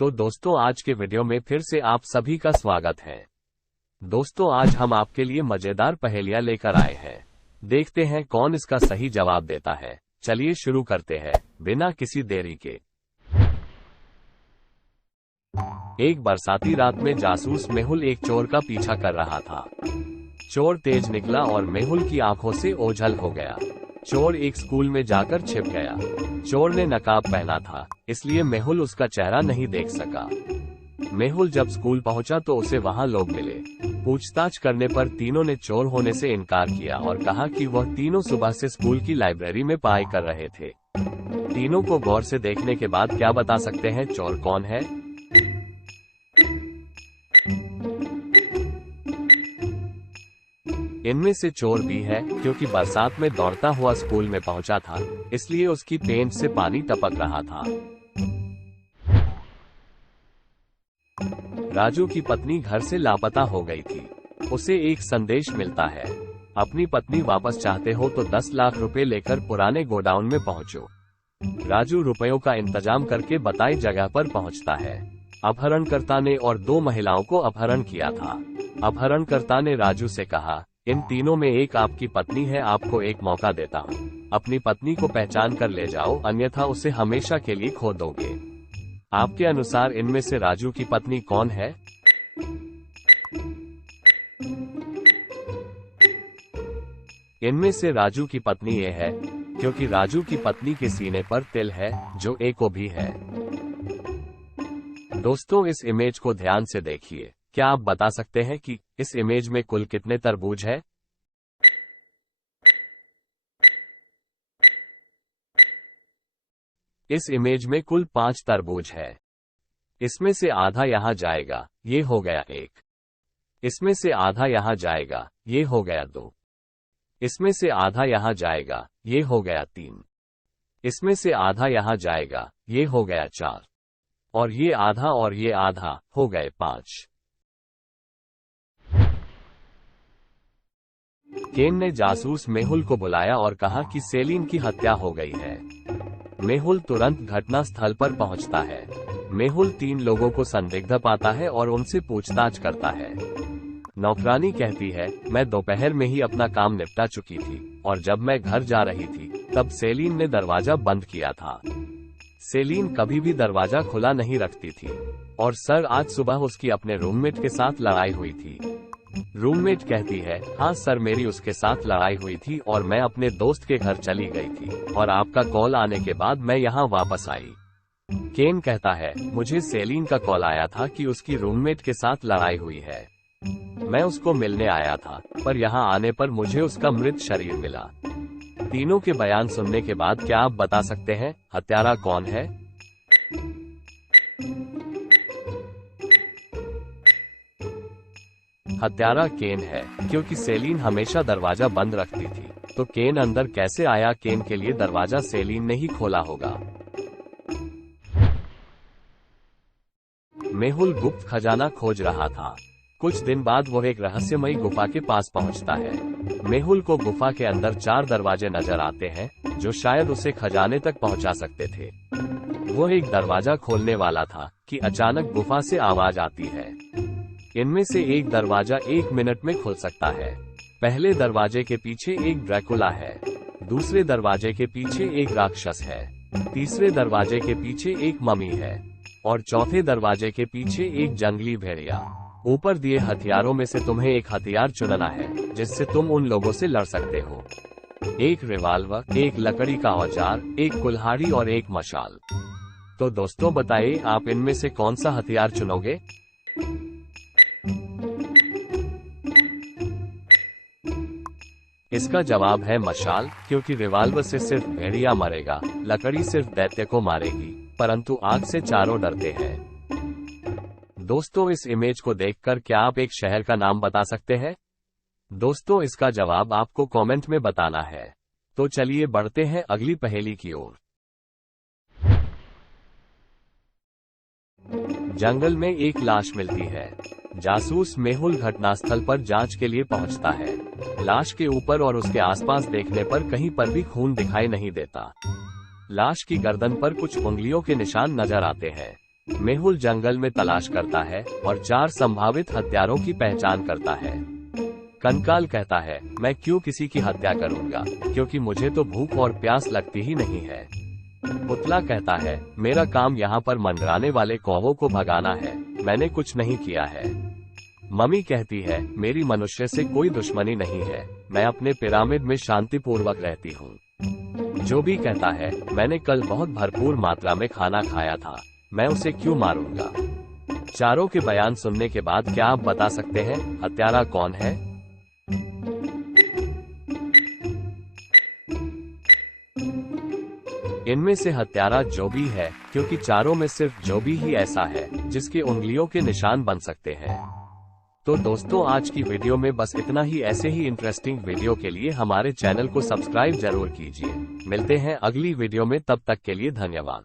तो दोस्तों आज के वीडियो में फिर से आप सभी का स्वागत है। दोस्तों आज हम आपके लिए मजेदार पहेलियां लेकर आए हैं। देखते हैं कौन इसका सही जवाब देता है। चलिए शुरू करते हैं बिना किसी देरी के। एक बरसाती रात में जासूस मेहुल एक चोर का पीछा कर रहा था। चोर तेज निकला और मेहुल की आंखों से ओझल हो गया। चोर एक स्कूल में जाकर छिप गया। चोर ने नकाब पहना था, इसलिए मेहुल उसका चेहरा नहीं देख सका। मेहुल जब स्कूल पहुंचा तो उसे वहां लोग मिले। पूछताछ करने पर तीनों ने चोर होने से इनकार किया और कहा कि वह तीनों सुबह से स्कूल की लाइब्रेरी में पढ़ाई कर रहे थे। तीनों को गौर से देखने के बाद क्या बता सकते हैं चोर कौन है? इनमें से चोर भी है, क्योंकि बरसात में दौड़ता हुआ स्कूल में पहुंचा था, इसलिए उसकी पेंट से पानी टपक रहा था। राजू की पत्नी घर से लापता हो गई थी। उसे एक संदेश मिलता है, अपनी पत्नी वापस चाहते हो तो 10 लाख रुपए लेकर पुराने गोडाउन में पहुंचो। राजू रुपयों का इंतजाम करके बताई जगह पर पहुंचता है। अपहरणकर्ता ने और 2 महिलाओं को अपहरण किया था। अपहरणकर्ता ने राजू से कहा, इन तीनों में एक आपकी पत्नी है, आपको एक मौका देता हूँ। अपनी पत्नी को पहचान कर ले जाओ, अन्यथा उसे हमेशा के लिए खो दोगे। आपके अनुसार इनमें से राजू की पत्नी कौन है? इनमें से राजू की पत्नी ये है, क्योंकि राजू की पत्नी के सीने पर तिल है, जो ए को भी है। दोस्तों इस इमेज को ध्यान से देखिए। क्या आप बता सकते हैं कि इस इमेज में कुल कितने तरबूज है? इस इमेज में कुल 5 तरबूज है। इसमें से आधा यहां जाएगा, ये हो गया 1। इसमें से आधा यहां जाएगा, ये हो गया 2। इसमें से आधा यहां जाएगा, ये हो गया 3। इसमें से आधा यहां जाएगा, ये हो गया 4। और ये आधा हो गए 5। केन ने जासूस मेहुल को बुलाया और कहा कि सेलिन की हत्या हो गई है। मेहुल तुरंत घटना स्थल पर पहुंचता है। मेहुल 3 लोगों को संदिग्ध पाता है और उनसे पूछताछ करता है। नौकरानी कहती है, मैं दोपहर में ही अपना काम निपटा चुकी थी और जब मैं घर जा रही थी तब सेलिन ने दरवाजा बंद किया था। सेलिन कभी भी दरवाजा खुला नहीं रखती थी और सर आज सुबह उसकी अपने रूममेट के साथ लड़ाई हुई थी। रूममेट कहती है, हाँ सर मेरी उसके साथ लड़ाई हुई थी और मैं अपने दोस्त के घर चली गई थी और आपका कॉल आने के बाद मैं यहाँ वापस आई। केन कहता है, मुझे सेलिन का कॉल आया था कि उसकी रूममेट के साथ लड़ाई हुई है। मैं उसको मिलने आया था, पर यहाँ आने पर मुझे उसका मृत शरीर मिला। तीनों के बयान सुनने के बाद क्या आप बता सकते हैं हत्यारा कौन है? हत्यारा केन है, क्योंकि सेलिन हमेशा दरवाजा बंद रखती थी, तो केन अंदर कैसे आया? केन के लिए दरवाजा सेलिन ने ही खोला होगा। मेहुल गुप्त खजाना खोज रहा था। कुछ दिन बाद वो एक रहस्यमयी गुफा के पास पहुंचता है। मेहुल को गुफा के अंदर 4 दरवाजे नजर आते हैं, जो शायद उसे खजाने तक पहुंचा सकते थे। वो एक दरवाजा खोलने वाला था कि अचानक गुफा से आवाज आती है। इनमें से एक दरवाजा 1 मिनट में खुल सकता है। पहले दरवाजे के पीछे एक ड्रैकुला है, दूसरे दरवाजे के पीछे एक राक्षस है, तीसरे दरवाजे के पीछे एक ममी है और चौथे दरवाजे के पीछे एक जंगली भेड़िया। ऊपर दिए हथियारों में से तुम्हें एक हथियार चुनना है जिससे तुम उन लोगों से लड़ सकते हो। 1 रिवाल्वर, 1 लकड़ी का औजार, 1 कुल्हाड़ी और 1 मशाल। तो दोस्तों बताइए आप इनमें से कौन सा हथियार चुनोगे? इसका जवाब है मशाल, क्योंकि रिवाल्वर से सिर्फ भेड़िया मरेगा, लकड़ी सिर्फ दैत्य को मारेगी, परंतु आग से चारों डरते हैं। दोस्तों इस इमेज को देखकर क्या आप एक शहर का नाम बता सकते हैं? दोस्तों इसका जवाब आपको कमेंट में बताना है। तो चलिए बढ़ते हैं अगली पहेली की ओर। जंगल में एक लाश मिलती है। जासूस मेहुल घटनास्थल पर जांच के लिए पहुंचता है। लाश के ऊपर और उसके आसपास देखने पर कहीं पर भी खून दिखाई नहीं देता। लाश की गर्दन पर कुछ उंगलियों के निशान नजर आते हैं। मेहुल जंगल में तलाश करता है और 4 संभावित हत्यारों की पहचान करता है। कंकाल कहता है, मैं क्यों किसी की हत्या करूंगा, क्योंकि मुझे तो भूख और प्यास लगती ही नहीं है। पुतला कहता है, मेरा काम यहाँ पर मंडराने वाले कौवों को भगाना है, मैंने कुछ नहीं किया है। मम्मी कहती है, मेरी मनुष्य से कोई दुश्मनी नहीं है, मैं अपने पिरामिड में शांतिपूर्वक रहती हूँ। जो भी कहता है, मैंने कल बहुत भरपूर मात्रा में खाना खाया था, मैं उसे क्यों मारूंगा। चारों के बयान सुनने के बाद क्या आप बता सकते हैं हत्यारा कौन है? इनमें से हत्यारा जोबी है, क्योंकि चारों में सिर्फ जोबी ही ऐसा है जिसके उंगलियों के निशान बन सकते हैं। तो दोस्तों, आज की वीडियो में बस इतना ही। ऐसे ही इंटरेस्टिंग वीडियो के लिए हमारे चैनल को सब्सक्राइब जरूर कीजिए। मिलते हैं अगली वीडियो में, तब तक के लिए धन्यवाद।